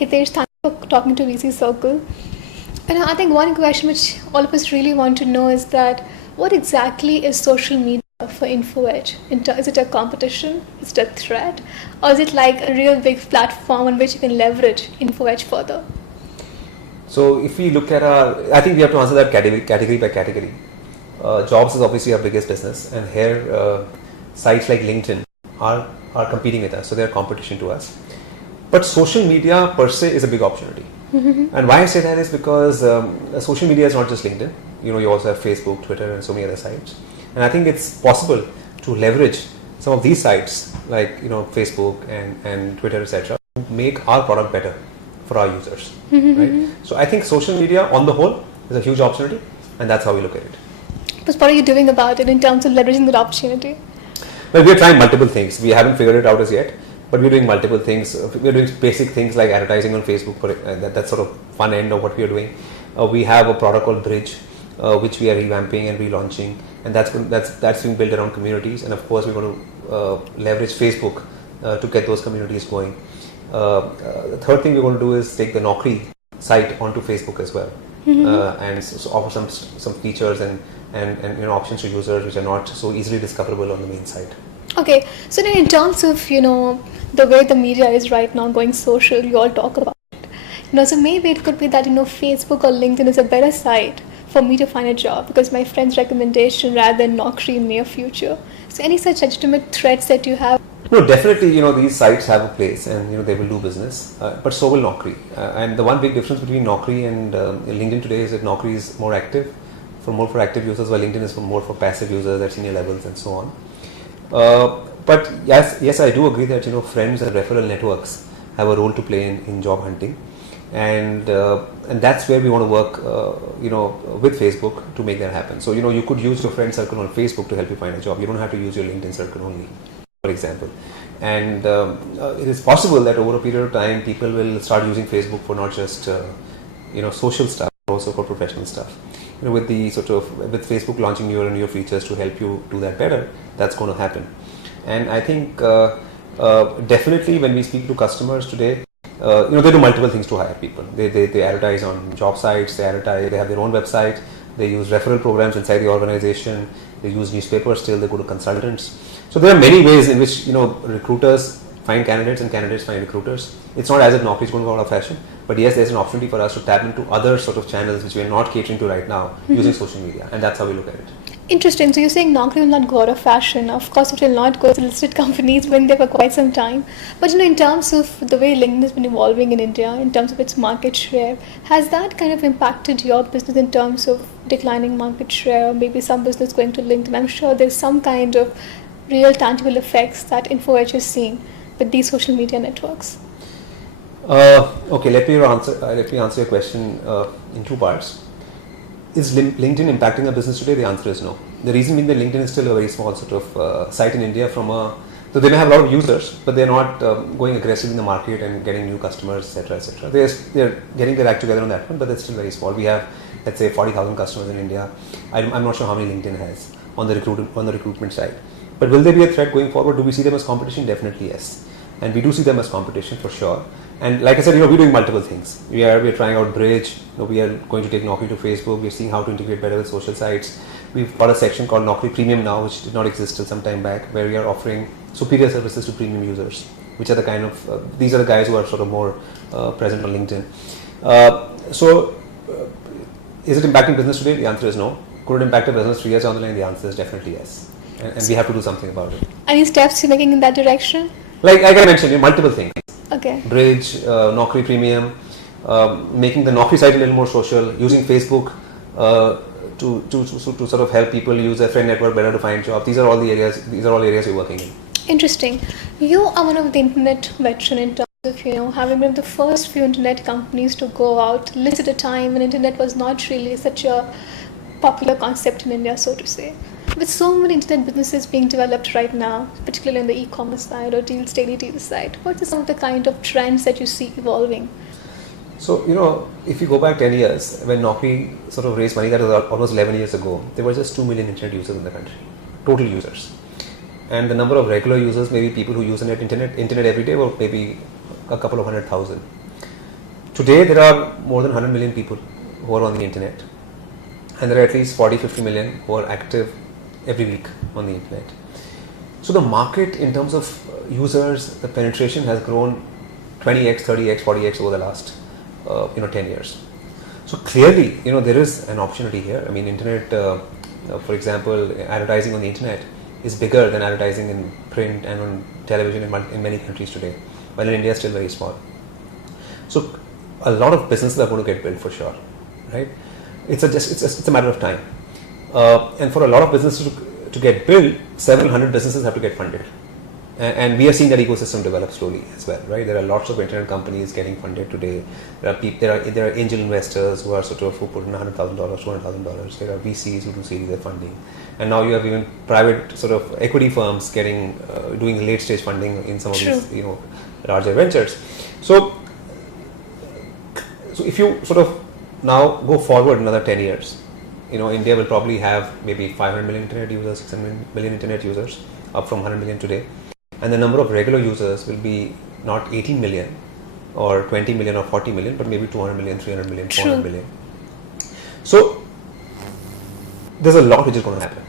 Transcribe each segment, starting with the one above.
Hitesh, thank you for talking to VC Circle. And I think one question which all of us really want to know is that what exactly is social media for InfoEdge? Is it a competition? Is it a threat? Or is it like a real big platform on which you can leverage InfoEdge further? So if we look at I think we have to answer that category by category. Jobs is obviously our biggest business, and here sites like LinkedIn are competing with us, so they are competition to us. But social media per se is a big opportunity. And why I say that is because social media is not just LinkedIn. You also have Facebook, Twitter, and so many other sites. And I think it's possible to leverage some of these sites like Facebook and Twitter, etc., to make our product better for our users. Right? So I think social media on the whole is a huge opportunity, and that's how we look at it. But what are you doing about it in terms of leveraging that opportunity? Well, we are trying multiple things. We haven't figured it out as yet, but we're doing multiple things. We're doing basic things like advertising on Facebook. That's sort of fun end of what we are doing. We have a product called Bridge, which we are revamping and relaunching, and that's being built around communities. And of course, we're going to leverage Facebook to get those communities going. The third thing we're going to do is take the Naukri site onto Facebook as well, and so offer some features and options to users which are not so easily discoverable on the main site. Okay, so then in terms of the way the media is right now going social, you all talk about it. So maybe it could be that Facebook or LinkedIn is a better site for me to find a job because my friend's recommendation rather than Naukri in near future. So any such legitimate threats that you have? No, definitely. These sites have a place, and they will do business. But so will Naukri. And the one big difference between Naukri and LinkedIn today is that Naukri is more active, for active users, while LinkedIn is more for passive users at senior levels and so on. But yes, I do agree that friends and referral networks have a role to play in job hunting, and that's where we want to work, with Facebook to make that happen. So you could use your friend circle on Facebook to help you find a job. You don't have to use your LinkedIn circle only, for example. And it is possible that over a period of time, people will start using Facebook for not just social stuff, but also for professional stuff. With Facebook launching newer and newer features to help you do that better, that's going to happen. And I think definitely when we speak to customers today, they do multiple things to hire people. They advertise on job sites, they have their own website, they use referral programs inside the organization, they use newspapers still, they go to consultants. So there are many ways in which recruiters find candidates and candidates find recruiters. It's not as if Naukri is going to go out of fashion, but yes, there's an opportunity for us to tap into other sort of channels which we are not catering to right now using social media, and that's how we look at it. Interesting. So you're saying Naukri will not go out of fashion. Of course, it will not go to listed companies when there for quite some time. But in terms of the way LinkedIn has been evolving in India, in terms of its market share, has that kind of impacted your business in terms of declining market share, or maybe some business going to LinkedIn? I'm sure there's some kind of real tangible effects that InfoEdge is seeing with these social media networks. Okay, let me answer your question in two parts. Is LinkedIn impacting our business today? The answer is no. The reason being that LinkedIn is still a very small sort of site in India so they may have a lot of users, but they're not going aggressively in the market and getting new customers, etc., etc. They're getting their act together on that one, but they're still very small. We have, let's say, 40,000 customers in India. I'm not sure how many LinkedIn has on the recruitment side. But will they be a threat going forward? Do we see them as competition? Definitely yes. And we do see them as competition for sure. And like I said, we're doing multiple things. We're trying out Bridge. We are going to take Naukri to Facebook. We're seeing how to integrate better with social sites. We've got a section called Naukri Premium now, which did not exist till some time back, where we are offering superior services to premium users, which are the kind of these are the guys who are sort of more present on LinkedIn. Is it impacting business today? The answer is no. Could it impact a business 3 years down the line? The answer is definitely yes. And we have to do something about it. Any steps you're making in that direction? Like I mentioned, multiple things. Okay. Bridge, Naukri Premium, making the Naukri site a little more social, using Facebook to sort of help people use their friend network better to find jobs. These are all areas we're working in. Interesting. You are one of the internet veteran in terms of having been the first few internet companies to go out, list at a time when internet was not really such a popular concept in India, so to say. With so many internet businesses being developed right now, particularly on the e-commerce side or daily deals side, what are some of the kind of trends that you see evolving? So, if you go back 10 years, when Naukri sort of raised money, that was almost 11 years ago, there were just 2 million internet users in the country, total users. And the number of regular users, maybe people who use internet every day, were maybe a couple of 100,000. Today there are more than 100 million people who are on the internet, and there are at least 40-50 million who are active every week on the internet. So the market in terms of users, the penetration has grown 20x, 30x, 40x over the last 10 years. So clearly, there is an opportunity here. I mean, internet, for example, advertising on the internet is bigger than advertising in print and on television in many countries today, while in India it's still very small. So a lot of businesses are going to get built for sure, right? It's a matter of time, and for a lot of businesses to get built, several hundred businesses have to get funded, and we are seeing that ecosystem develop slowly as well, right? There are lots of internet companies getting funded today. There are angel investors who put in $100,000, $200,000. There are VCs who do Series A funding, and now you have even private equity firms doing late stage funding in some of these larger ventures. So if you now go forward another 10 years, India will probably have maybe 500 million internet users, 600 million internet users, up from 100 million today. And the number of regular users will be not 18 million or 20 million or 40 million, but maybe 200 million, 300 million, 400 million. So there's a lot which is going to happen.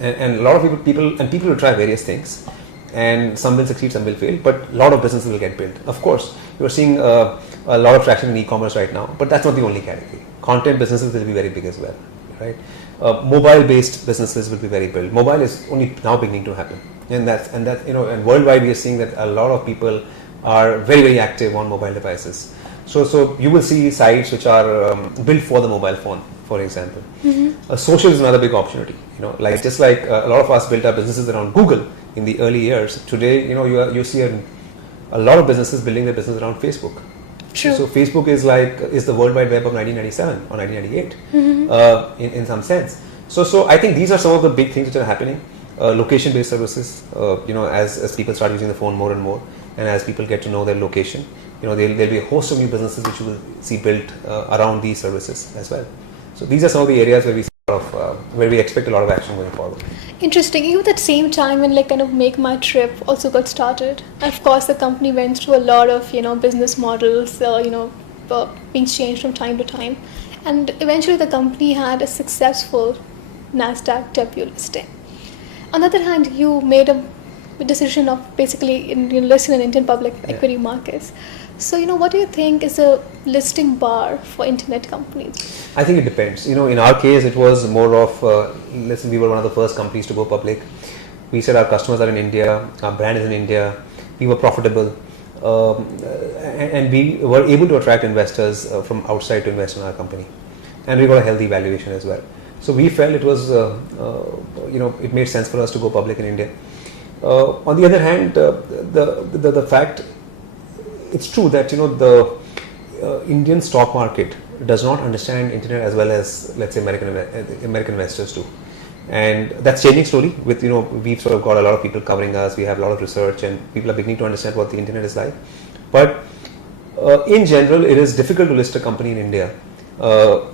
And a lot of people will try various things. And some will succeed, some will fail, but a lot of businesses will get built. Of course, you're seeing a lot of traction in e-commerce right now, but that's not the only category. Content businesses will be very big as well, right? Mobile-based businesses will be very big. Mobile is only now beginning to happen, and worldwide we are seeing that a lot of people are very, very active on mobile devices. So you will see sites which are built for the mobile phone, for example. Social is another big opportunity. Just like a lot of us built our businesses around Google in the early years. Today, you see a lot of businesses building their business around Facebook. True. So Facebook is the World Wide Web of 1997 or 1998 in some sense. So I think these are some of the big things which are happening. Location-based services, as people start using the phone more and more, and as people get to know their location, there'll be a host of new businesses which you will see built around these services as well. So these are some of the areas where we expect a lot of action going forward. Interesting. Even at the same time when Make My Trip also got started, of course the company went through a lot of business models being changed from time to time, and eventually the company had a successful NASDAQ debut listing. On the other hand, you made a decision of basically listing in Indian public equity markets. So, what do you think is a listing bar for internet companies? I think it depends. In our case, it was more of, we were one of the first companies to go public. We said our customers are in India, our brand is in India, we were profitable, and we were able to attract investors from outside to invest in our company. And we got a healthy valuation as well. So we felt it was, it made sense for us to go public in India. On the other hand, the fact, it's true that the Indian stock market does not understand internet as well as, let's say, American investors do, and that's changing slowly. With we've got a lot of people covering us. We have a lot of research, and people are beginning to understand what the internet is like. But in general, it is difficult to list a company in India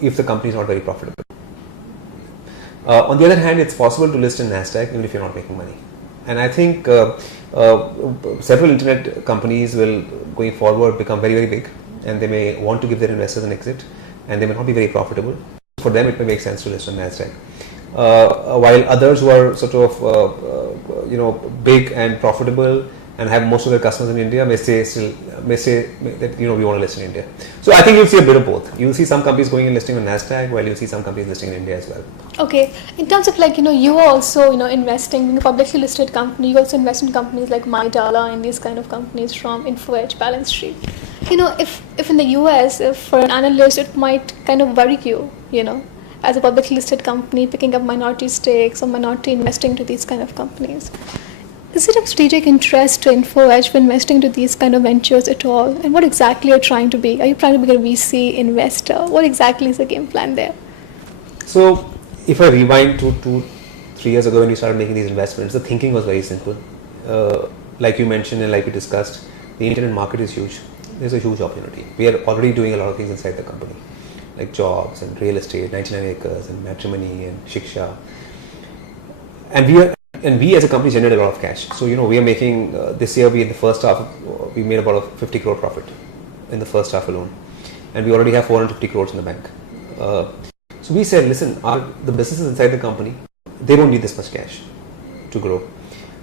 if the company is not very profitable. On the other hand, it's possible to list in NASDAQ even if you're not making money. And I think several internet companies will, going forward, become very, very big, and they may want to give their investors an exit, and they may not be very profitable. For them, it may make sense to list on NASDAQ. While others who are big and profitable and have most of their customers in India may say that we want to list in India. So I think you'll see a bit of both. You'll see some companies going and listing on NASDAQ, while you'll see some companies listing in India as well. Okay, in terms of you are also investing in a publicly listed company. You also invest in companies like MyDala and these kind of companies from InfoEdge, Balance Sheet. If in the US, if for an analyst, it might kind of worry you, as a publicly listed company picking up minority stakes or minority investing to these kind of companies. Is it of strategic interest to InfoEdge for investing into these kind of ventures at all? And what exactly are you trying to be? Are you trying to be a VC investor? What exactly is the game plan there? So, if I rewind to 2-3 years ago when we started making these investments, the thinking was very simple. Like you mentioned and like we discussed, the internet market is huge. There's a huge opportunity. We are already doing a lot of things inside the company, like jobs and real estate, 99 acres and matrimony and Shiksha. And we as a company generate a lot of cash. So, we are making, this year in the first half, we made about a 50 crore profit in the first half alone. and we already have 450 crores in the bank. So we said, listen, the businesses inside the company, they don't need this much cash to grow.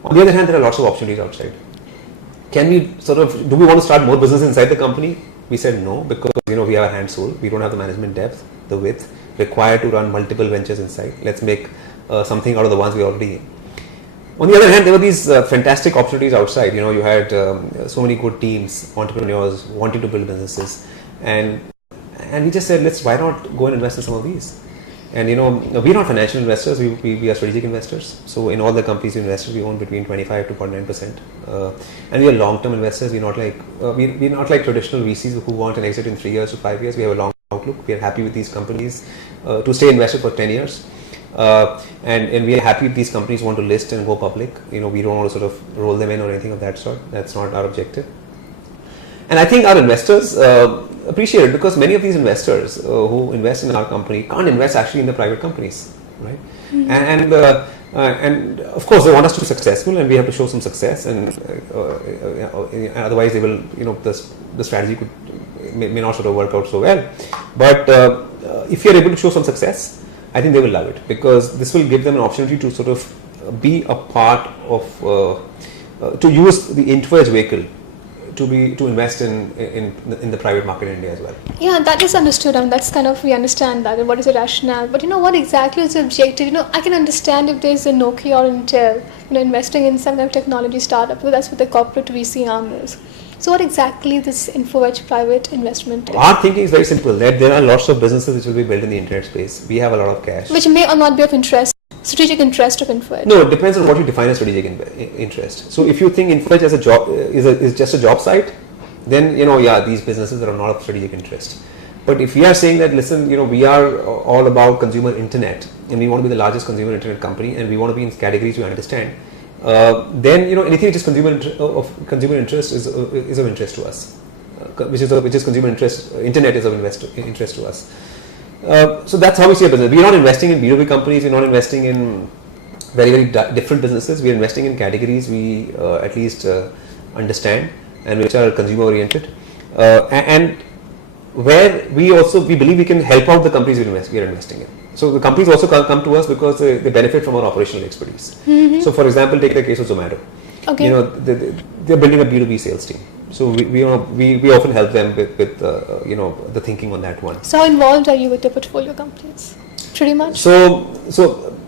On the other hand, there are lots of opportunities outside. Can we do we want to start more business inside the company? We said no, because we have our hands full. We don't have the management depth, the width required to run multiple ventures inside. Let's make something out of the ones we already in. On the other hand, there were these fantastic opportunities outside. You had so many good teams, entrepreneurs wanting to build businesses, and we just said, why not go and invest in some of these? And we're not financial investors, we are strategic investors. So in all the companies we invested, we own between 25 to 49%. And we are long-term investors. We're not like traditional VCs who want an exit in 3 years to 5 years. We have a long outlook. We are happy with these companies to stay invested for 10 years. And we are happy if these companies want to list and go public. We don't want to roll them in or anything of that sort. That's not our objective. And I think our investors appreciate it, because many of these investors who invest in our company can't invest actually in the private companies, right? Mm-hmm. And of course they want us to be successful, and we have to show some success, and otherwise they will, the strategy may not work out so well. But if you are able to show some success, I think they will love it, because this will give them an opportunity to be a part of, to use the InfoEdge vehicle to invest in the private market in India as well. Yeah, that is understood, and that's we understand that, and what is the rationale. But what exactly is the objective? I can understand if there's a Nokia or Intel, investing in some kind of technology startup, because that's what the corporate VC arm is. So what exactly is this InfoEdge private investment is? Our thinking is very simple, that there are lots of businesses which will be built in the internet space. We have a lot of cash, which may or not be of interest. Strategic interest of InfoEdge? No, it depends on what you define as strategic interest. So if you think InfoEdge as a job is just a job site, then these businesses are not of strategic interest. But if we are saying that, listen, we are all about consumer internet, and we want to be the largest consumer internet company, and we want to be in categories we understand, then anything which is consumer interest is of interest to us, which is consumer interest. Internet is of interest to us. So that's how we see a business. We are not investing in B2B companies. We are not investing in very different businesses. We are investing in categories we at least understand and which are consumer oriented, and where we believe we can help out the companies we are investing in. So the companies also come to us because they benefit from our operational expertise. Mm-hmm. So for example, take the case of Zomato. Okay. They're building a B2B sales team. So we often help them with the thinking on that one. So how involved are you with the portfolio companies? Pretty much. So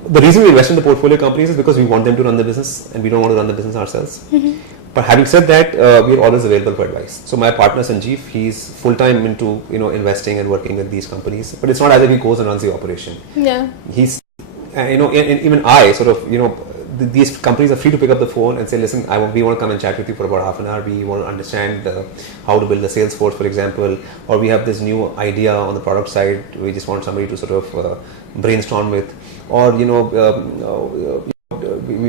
the reason we invest in the portfolio companies is because we want them to run the business, and we don't want to run the business ourselves. Mm-hmm. But having said that, we are always available for advice. So my partner Sanjeev, he's full time into investing and working with these companies. But it's not as if he goes and runs the operation. Yeah. He's even I these companies are free to pick up the phone and say, listen, we want to come and chat with you for about half an hour. We want to understand how to build the sales force, for example, or we have this new idea on the product side. We just want somebody to brainstorm with, or we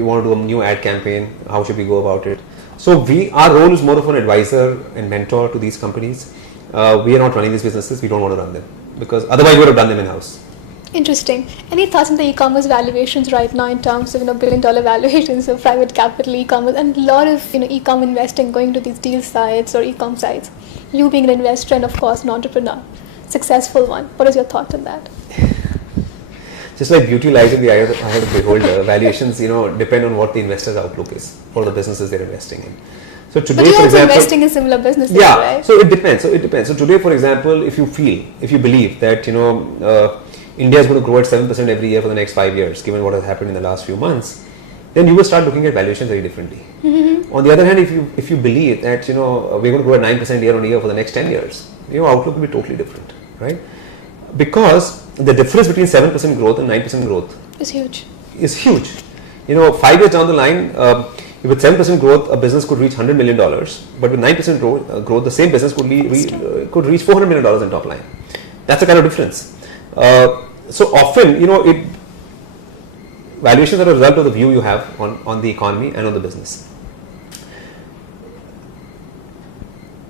want to do a new ad campaign. How should we go about it? So our role is more of an advisor and mentor to these companies. We are not running these businesses. We don't want to run them, because otherwise we would have done them in-house. Interesting. Any thoughts on the e-commerce valuations right now in terms of billion-dollar valuations of private capital e-commerce, and a lot of e-com investing going to these deal sites or e-com sites? You being an investor and of course an entrepreneur, successful one. What is your thought on that? Just like beauty lies in the eye of the beholder, valuations depend on what the investor's outlook is for the businesses they're investing in. So today, but you're also investing in similar businesses, right? So it depends. So today, for example, if you believe that India is going to grow at 7% every year for the next 5 years, given what has happened in the last few months, then you will start looking at valuations very differently. Mm-hmm. On the other hand, if you believe that we're going to grow at 9% year on year for the next 10 years, your outlook will be totally different, right? Because the difference between 7% growth and 9% growth is huge. 5 years down the line, with 7% growth, a business could reach $100 million, but with 9% growth, the same business could reach $400 million in top line. That's the kind of difference. So often, valuations are a result of the view you have on the economy and on the business.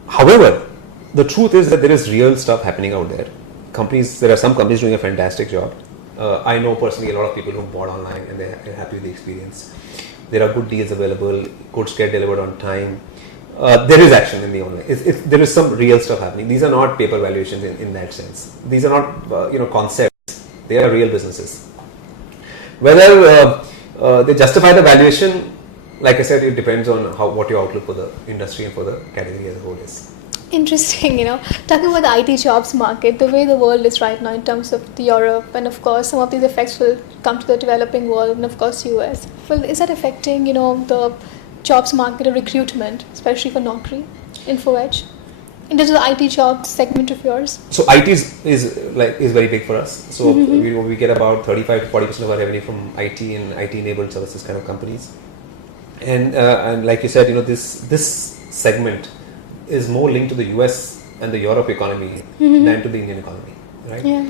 However, the truth is that there is real stuff happening out there. There are some companies doing a fantastic job. I know personally a lot of people who bought online and they're happy with the experience. There are good deals available, goods get delivered on time. there is action in the online. There is some real stuff happening. These are not paper valuations in that sense. These are not concepts. They are real businesses. Whether they justify the valuation, like I said, it depends on what your outlook for the industry and for the category as a whole is. Interesting, talking about the IT jobs market, the way the world is right now in terms of Europe, and of course some of these effects will come to the developing world, and of course US. Well, is that affecting, the jobs market or recruitment, especially for Naukri, InfoEdge, in terms of the IT jobs segment of yours? So IT is very big for us. So we get about 35 to 40% of our revenue from IT and IT enabled services kind of companies. And like you said, this segment is more linked to the US and the Europe economy than to the Indian economy, right? Yeah.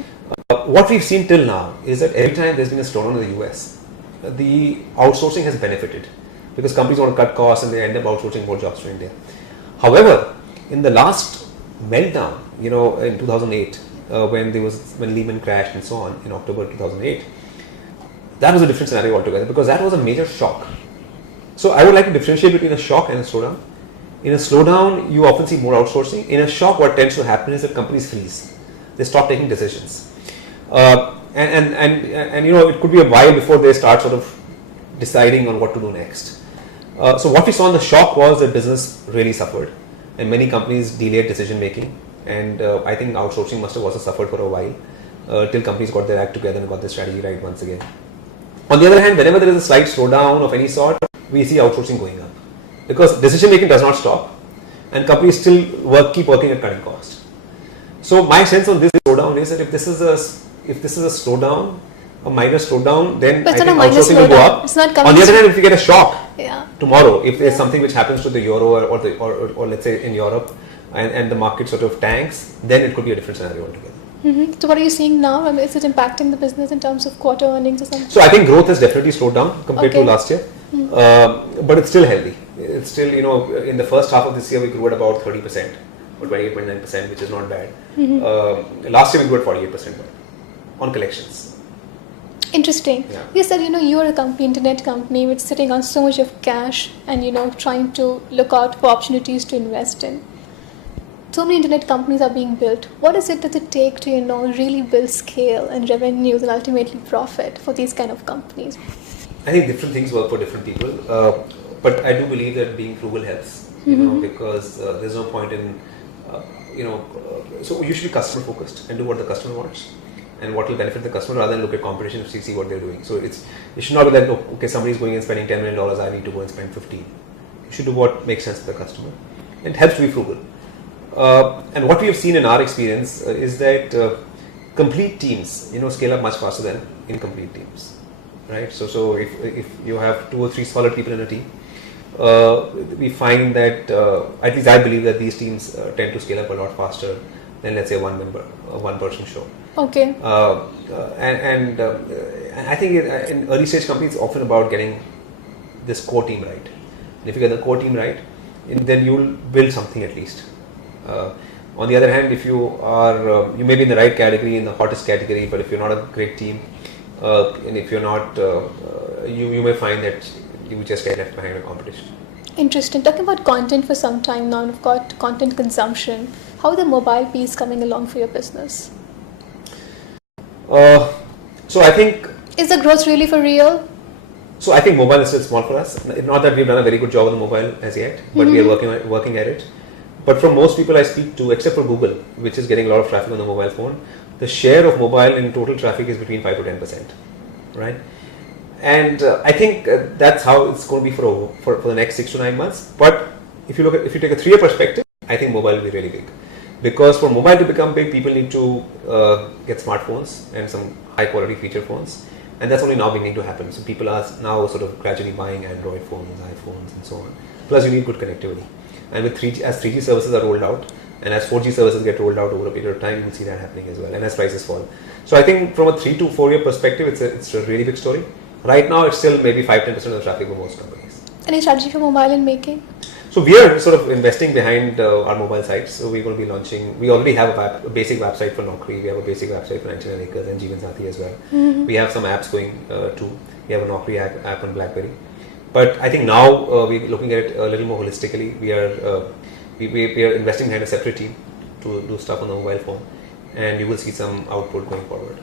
What we've seen till now is that every time there's been a slowdown in the US, the outsourcing has benefited because companies want to cut costs and they end up outsourcing more jobs to India. However, in the last meltdown, in 2008, when Lehman crashed and so on in October 2008, that was a different scenario altogether because that was a major shock. So I would like to differentiate between a shock and a slowdown. In a slowdown, you often see more outsourcing. In a shock, what tends to happen is that companies freeze. They stop taking decisions. And it could be a while before they start sort of deciding on what to do next. So what we saw in the shock was that business really suffered and many companies delayed decision making. And I think outsourcing must have also suffered for a while till companies got their act together and got their strategy right once again. On the other hand, whenever there is a slight slowdown of any sort, we see outsourcing going up. Because decision making does not stop and companies still keep working at cutting cost. So my sense on this slowdown is that if this is a slowdown, a minor slowdown, then I think outsourcing will go up. On the other hand, if you get a shock tomorrow, if there's something which happens to the euro or let's say in Europe and the market sort of tanks, then it could be a different scenario altogether. Mm-hmm. So what are you seeing now? I mean, is it impacting the business in terms of quarter earnings or something? So I think growth has definitely slowed down compared to last year, but it's still healthy. It's still, in the first half of this year, we grew at about 30% or 28.9%, which is not bad. Last year, we grew at 48% on collections. Interesting. Yeah. You said, you're a company, internet company, which is sitting on so much of cash and, trying to look out for opportunities to invest in. So many internet companies are being built. What is it that it take to, really build scale and revenues and ultimately profit for these kind of companies? I think different things work for different people. But I do believe that being frugal helps, because there's no point in, so you should be customer focused and do what the customer wants and what will benefit the customer rather than look at competition and see what they're doing. So it should not be that, okay, somebody's going and spending $10 million, I need to go and spend 15. You should do what makes sense to the customer. It helps to be frugal. And what we have seen in our experience is that complete teams, scale up much faster than incomplete teams, right? So if you have 2 or 3 solid people in a team, we find that at least I believe that these teams tend to scale up a lot faster than, let's say, one person show. Okay. And I think in early stage companies, it's often about getting this core team right. And if you get the core team right, then you'll build something at least. On the other hand, if you are, you may be in the right category, in the hottest category, but if you're not a great team, and if you're not, you may find that you just get left behind the competition. Interesting. Talking about content for some time now, and we've got content consumption. How is the mobile piece coming along for your business? So I think... Is the growth really for real? So I think mobile is still small for us. Not that we've done a very good job on the mobile as yet, but we are working at it. But from most people I speak to, except for Google, which is getting a lot of traffic on the mobile phone, the share of mobile in total traffic is between 5 to 10%, right? And I think that's how it's going to be for the next 6 to 9 months. But if you take a 3-year perspective, I think mobile will be really big. Because for mobile to become big, people need to get smartphones and some high quality feature phones. And that's only now beginning to happen. So people are now sort of gradually buying Android phones, iPhones and so on. Plus you need good connectivity. And with 3G, as 3G services are rolled out and as 4G services get rolled out over a period of time, you'll see that happening as well, and as prices fall. So I think from a 3 to 4 year perspective, it's a really big story. Right now, it's still maybe 5-10% of the traffic for most companies. Any strategy for mobile in making? So we are sort of investing behind our mobile sites. So we're going to be launching, we already have a basic website for Naukri, we have a basic website for 99 Acres and Jeevan Sathi as well. We have some apps going too. We have a Naukri app on BlackBerry. But I think now we're looking at it a little more holistically. We are investing behind a separate team to do stuff on the mobile phone, and you will see some output going forward.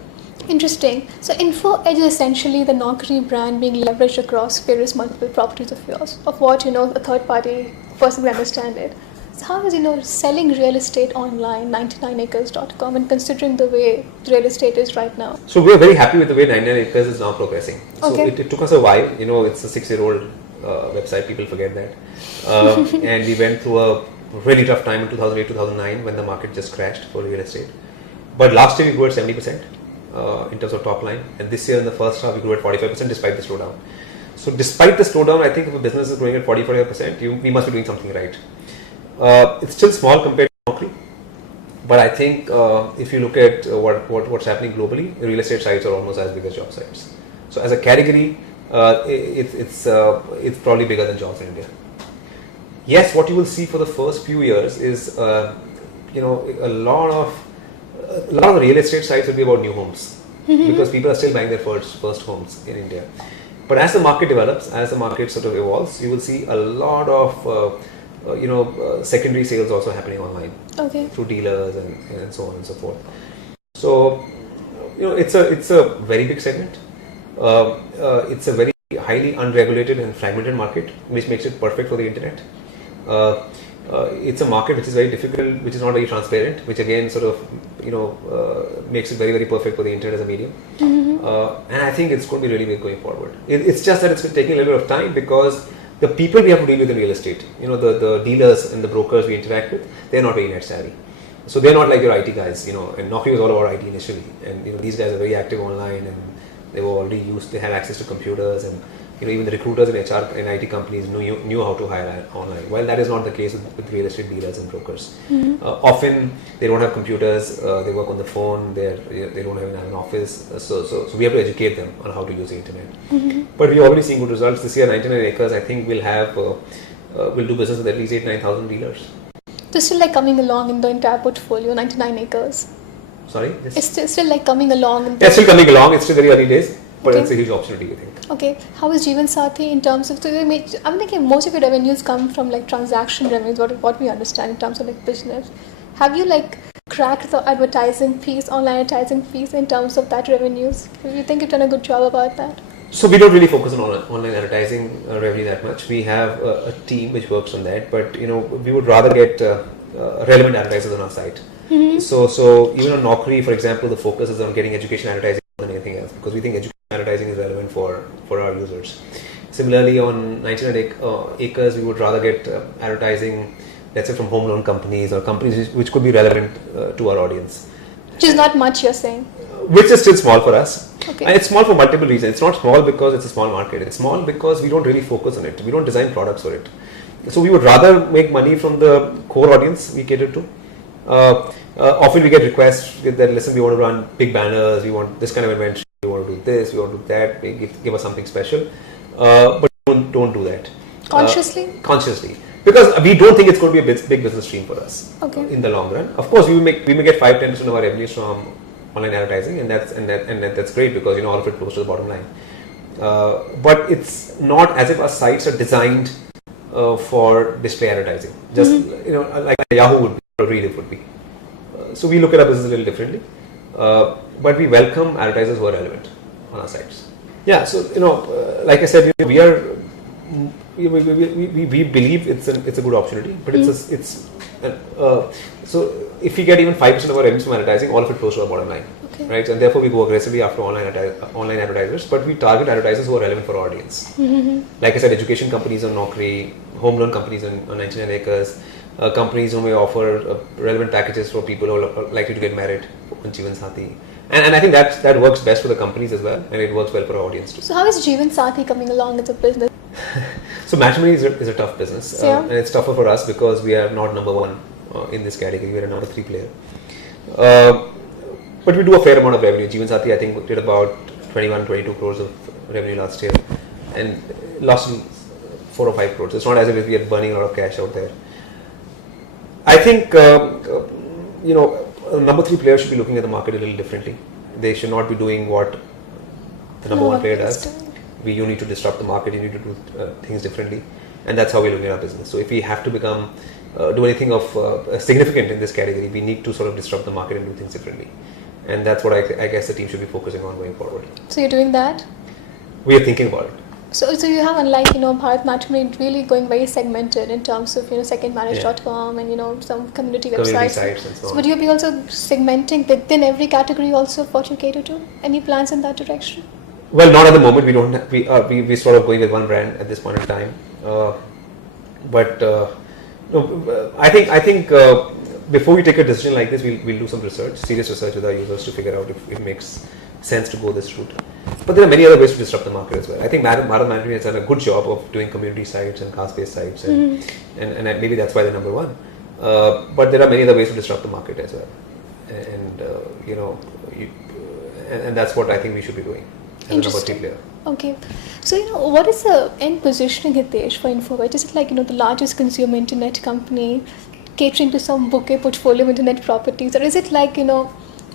Interesting. So Info Edge is essentially the Naukri brand being leveraged across various multiple properties of yours, of what a third party person will understand it. So how is selling real estate online, 99acres.com, and considering the way real estate is right now? So we are very happy with the way 99 Acres is now progressing. So Okay. it took us a while. It's a 6-year-old website. People forget that. And we went through a really tough time in 2008, 2009 when the market just crashed for real estate. But last year we grew at 70% in terms of top line. And this year in the first half we grew at 45% despite the slowdown. So despite the slowdown, I think if a business is growing at 45%, we must be doing something right. It's still small compared to Naukri. But I think if you look at what's happening globally, real estate sites are almost as big as job sites. So as a category, it's probably bigger than jobs in India. Yes, what you will see for the first few years is a lot of real estate sites will be about new homes because people are still buying their first homes in India. But as the market develops, as the market sort of evolves, you will see a lot of secondary sales also happening online through dealers and so on and so forth. So it's a very big segment. It's a very highly unregulated and fragmented market, which makes it perfect for the internet. It's a market which is very difficult, which is not very transparent, which again sort of makes it very, very perfect for the internet as a medium. And I think it's going to be really big going forward. It's just that it's been taking a little bit of time because the people we have to deal with in real estate, the dealers and the brokers we interact with, they're not very net savvy. So they're not like your IT guys, and Naukri was all about IT initially. And these guys are very active online and they were already they had access to computers, and even the recruiters in HR and IT companies knew how to hire online. While that is not the case with real estate dealers and brokers. Often they don't have computers, they work on the phone, they don't even have an office. So we have to educate them on how to use the internet. But we're already seeing good results. This year 99 Acres, I think we'll do business with at least 8,000-9,000 dealers. So still like coming along in the entire portfolio, 99 acres. Sorry? It's still like coming along. It's still coming along. It's still very early days, but it's a huge opportunity, we think. Okay. How is Jeevan Sathi in terms of, I'm thinking most of your revenues come from like transaction revenues, what we understand in terms of like business. Have you like cracked the advertising piece, online advertising piece in terms of that revenues? Do you think you've done a good job about that? So we don't really focus on online advertising revenue that much. We have a team which works on that, but we would rather get relevant advertisers on our site. So even on Naukri, for example, the focus is on getting education advertising more than anything else because we think education advertising is relevant for our users. Similarly, on 99 Acres, we would rather get advertising, let's say from home loan companies or companies which could be relevant to our audience. Which is not much, you're saying? Which is still small for us. Okay. And it's small for multiple reasons. It's not small because it's a small market. It's small because we don't really focus on it. We don't design products for it. So we would rather make money from the core audience we cater to. Often we get requests that, listen, we want to run big banners, we want this kind of inventory, we want to do this, we want to do that, give us something special. But don't do that. Consciously? Consciously. Because we don't think it's going to be a big business stream for us in the long run. Of course, we may get 5-10% of our revenues from online advertising, and that's great because all of it goes to the bottom line. But it's not as if our sites are designed for display advertising. Just like Yahoo would be or Rediff would be. So we look at our business a little differently, but we welcome advertisers who are relevant on our sites. Yeah. So like I said, we believe it's a good opportunity, but so if we get even 5% of our revenues from advertising, all of it goes to our bottom line, right? And therefore we go aggressively after online advertisers, but we target advertisers who are relevant for our audience. Like I said, education companies on Naukri, home loan companies on 99 Acres, companies who may offer relevant packages for people who are likely to get married on Jeevan Sathi. And I think that works best for the companies as well, and it works well for our audience too. So how is Jeevan Sathi coming along as a business? So matrimony is a tough business, and it's tougher for us because we are not number one in this category. We are a number 3 player. But we do a fair amount of revenue. Jeevan Sathi, I think, did about 21-22 crores of revenue last year and lost 4 or 5 crores. It's not as if we are burning a lot of cash out there. I think number 3 players should be looking at the market a little differently. They should not be doing what the number 1 player does. you need to disrupt the market, you need to do things differently, and that's how we're looking at our business. So if we have to become do anything of significant in this category, we need to sort of disrupt the market and do things differently, and that's what I guess the team should be focusing on going forward. So you're doing that? We are thinking about it. So you have, unlike Bharat Matrimony, really going very segmented in terms of secondmarriage.com and some community websites. Sites and so on. Would you be also segmenting within every category also what you cater to? Any plans in that direction? Well, not at the moment. We don't. We sort of going with one brand at this point in time. But I think before we take a decision like this, we'll do some research, serious research with our users to figure out if it makes sense to go this route. But there are many other ways to disrupt the market as well. I think Bharat Matrimony has done a good job of doing community sites and caste-based sites, and maybe that's why they're number one. But there are many other ways to disrupt the market as well, and that's what I think we should be doing as a number 3 player. Okay, so what is the end positioning, Hitesh, for Infowedge? Is it like the largest consumer internet company catering to some bouquet portfolio of internet properties, or is it like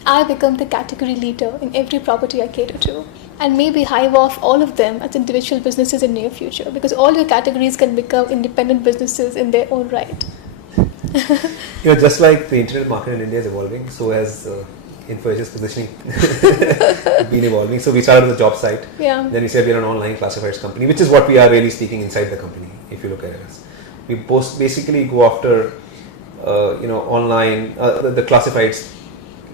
I become the category leader in every property I cater to, and maybe hive off all of them as individual businesses in near future, because all your categories can become independent businesses in their own right? Just like the internet market in India is evolving, so has Infowedge's positioning been evolving. So we started with a job site. Yeah. Then we said we're an online classifieds company, which is what we are really speaking inside the company. If you look at us, we basically go after online the classifieds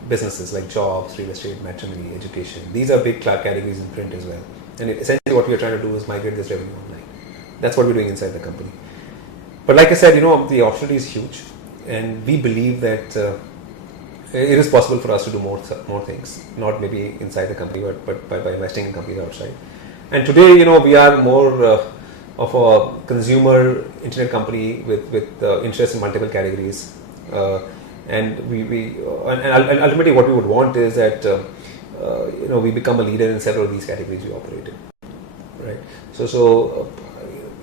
businesses like jobs, real estate, matrimony, education. These are big categories in print as well. And essentially what we are trying to do is migrate this revenue online. That's what we're doing inside the company. But like I said, the opportunity is huge, and we believe that it is possible for us to do more things, not maybe inside the company, but by investing in companies outside. And today, we are more of a consumer internet company with interest in multiple categories. And ultimately what we would want is that we become a leader in several of these categories we operate in, right? So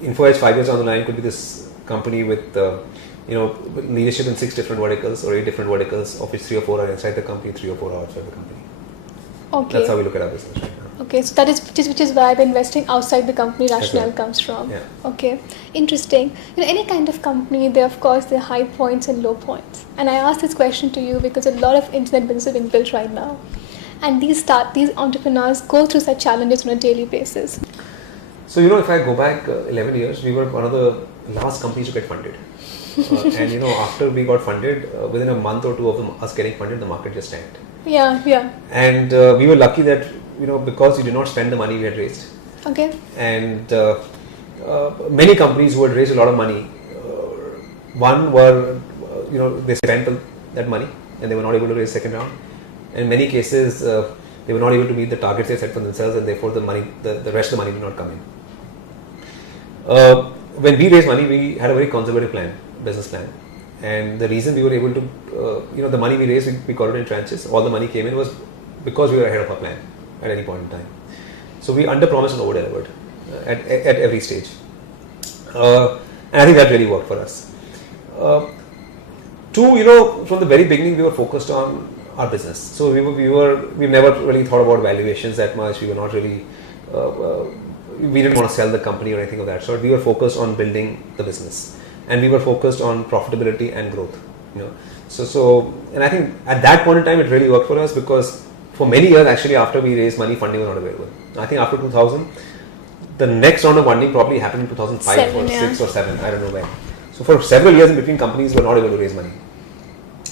Infowedge 5 years down the line could be this company with leadership in 6 different verticals or 8 different verticals, of which 3 or 4 are inside the company, 3 or 4 are outside the company. Okay. That's how we look at our business right now. Okay, so that is which is why the investing outside the company rationale comes from. Yeah. Okay, interesting. Any kind of company, there of course there are high points and low points. And I asked this question to you because a lot of internet businesses are being built right now, and these entrepreneurs go through such challenges on a daily basis. So if I go back 11 years, we were one of the last companies to get funded. And after we got funded, within a month or 2 of us getting funded, the market just tanked. Yeah. And we were lucky that because we did not spend the money we had raised. Okay. And many companies who had raised a lot of money, one were they spent that money and they were not able to raise second round. In many cases, they were not able to meet the targets they set for themselves, and therefore the rest of the money did not come in. When we raised money, we had a very conservative business plan. And the reason we were able to, the money we raised, we got it in tranches. All the money came in was because we were ahead of our plan at any point in time. So we under-promised and over-delivered at every stage. And I think that really worked for us. 2, from the very beginning, we were focused on our business. So we never really thought about valuations that much. We were not really, we didn't want to sell the company or anything of that sort. We were focused on building the business. And we were focused on profitability and growth. And I think at that point in time, it really worked for us because for many years, actually, after we raised money, funding was not available. I think after 2000, the next round of funding probably happened in 2005 or 6 or 7, I don't know when. So for several years in between, companies were not able to raise money.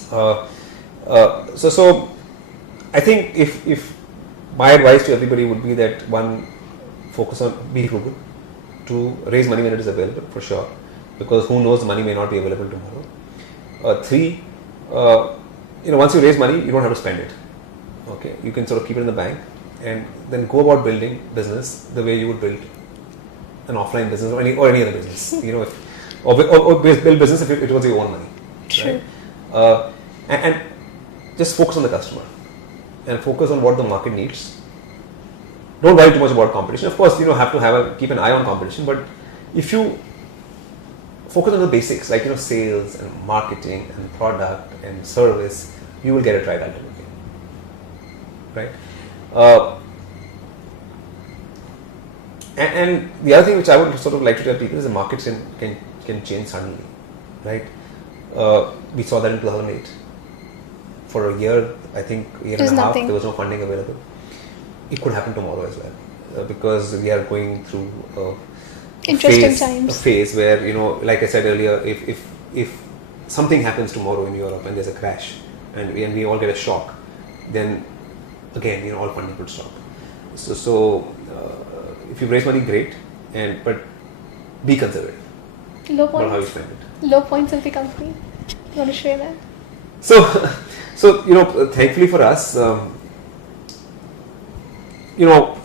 So I think if my advice to everybody would be that 1, focus on being frugal, 2, raise money when it is available for sure, because who knows, the money may not be available tomorrow. 3, once you raise money, you don't have to spend it. Okay, you can sort of keep it in the bank and then go about building business the way you would build an offline business or any other business. Or build business if it was your own money. True. Right? And just focus on the customer and focus on what the market needs. Don't worry too much about competition. Of course, have to keep an eye on competition, but if you focus on the basics like sales and marketing and product and service, you will get it right ultimately. Right? And the other thing which I would sort of like to tell people is the markets can change suddenly, right? We saw that in 2008. For a year, I think year and a half, there was no funding available. It could happen tomorrow as well, because we are going through interesting times. A phase where, you know, like I said earlier, if something happens tomorrow in Europe and there's a crash and we all get a shock, then again, you know, all funding could stop. So if you raise money, great, but be conservative. Low points. About how you spend it. Low points of the company. You want to share that? So you know, thankfully for us, you know,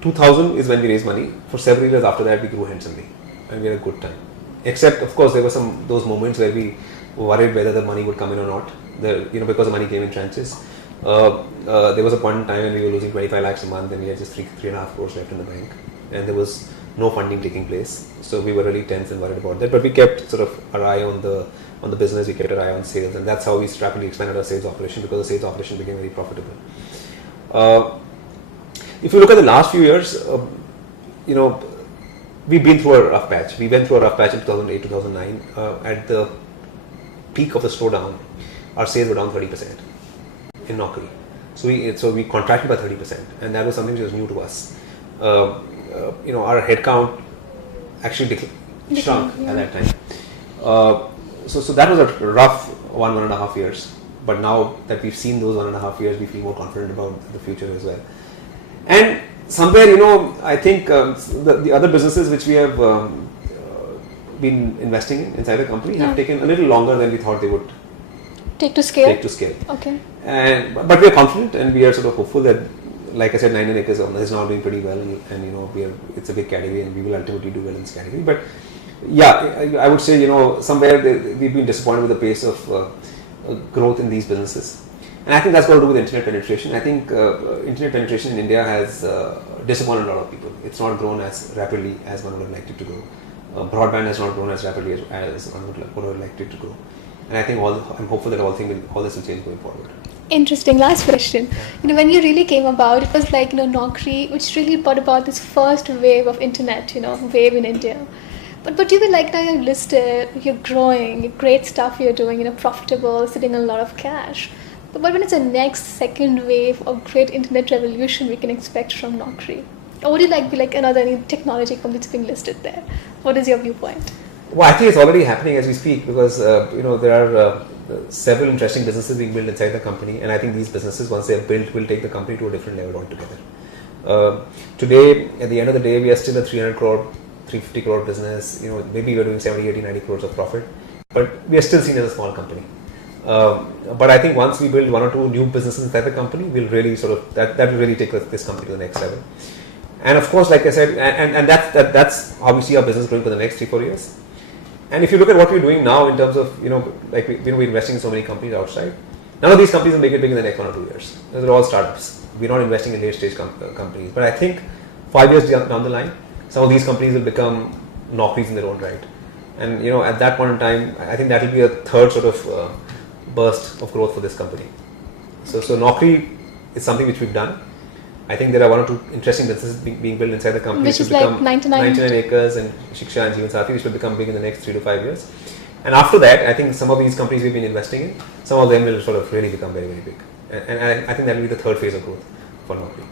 2000 is when we raised money. For several years after that, we grew handsomely and we had a good time. Except, of course, there were those moments where we were worried whether the money would come in or not. You know, because the money came in tranches. There was a point in time when we were losing 25 lakhs a month and we had just 3.5 crores left in the bank, and there was no funding taking place. So we were really tense and worried about that. But we kept sort of our eye on the business. We kept our eye on sales, and that's how we rapidly expanded our sales operation, because the sales operation became very profitable. If you look at the last few years, you know, we've been through a rough patch. We went through a rough patch in 2008, 2009. At the peak of the slowdown, our sales were down 30% in Naukri. So we contracted by 30%, and that was something which was new to us. You know, our headcount actually shrunk at that time. So that was a rough 1.5 years. But now that we've seen those 1.5 years, we feel more confident about the future as well. And somewhere, you know, I think the other businesses which we have been investing in inside the company have taken a little longer than we thought they would take to scale. Okay. But we are confident, and we are sort of hopeful that, like I said, 99acres is now doing pretty well, and you know, it's a big category, and we will ultimately do well in this category. But yeah, I would say, you know, somewhere we've been disappointed with the pace of growth in these businesses. And I think that's got to do with internet penetration. I think internet penetration in India has disappointed a lot of people. It's not grown as rapidly as one would have liked it to grow. Broadband has not grown as rapidly as one would have liked it to grow. And I think I'm hopeful that all this will change going forward. Interesting. Last question. You know, when you really came about, it was like, you know, Naukri, which really brought about this first wave of internet, you know, wave in India. But you were like, now you're listed, you're growing, great stuff you're doing, you know, profitable, sitting on a lot of cash. But when it's a next second wave of great internet revolution we can expect from Naukri? Or would you like be like another technology company that's being listed there? What is your viewpoint? Well, I think it's already happening as we speak, because you know, there are several interesting businesses being built inside the company, and I think these businesses, once they are built, will take the company to a different level altogether. Today, at the end of the day, we are still a 300 crore, 350 crore business. You know, maybe we're doing 70, 80, 90 crores of profit, but we are still seen as a small company. But I think once we build one or two new businesses inside the company, we'll really sort of that will really take this company to the next level. And of course, like I said, and that's how we see our business growing for the next 3-4 years. And if you look at what we're doing now in terms of, you know, like we're investing in so many companies outside. None of these companies will make it big in the next 1 or 2 years. Those are all startups. We're not investing in late stage companies. But I think 5 years down the line, some of these companies will become Naukris in their own right. And you know, at that point in time, I think that will be a third sort of burst of growth for this company. So Naukri is something which we've done. I think there are 1 or 2 interesting businesses being built inside the company, which is like 99acres and Shiksha and Jeevansathi, which will become big in the next 3 to 5 years. And after that, I think some of these companies we've been investing in, some of them will sort of really become very, very big. And I think that will be the third phase of growth for Naukri.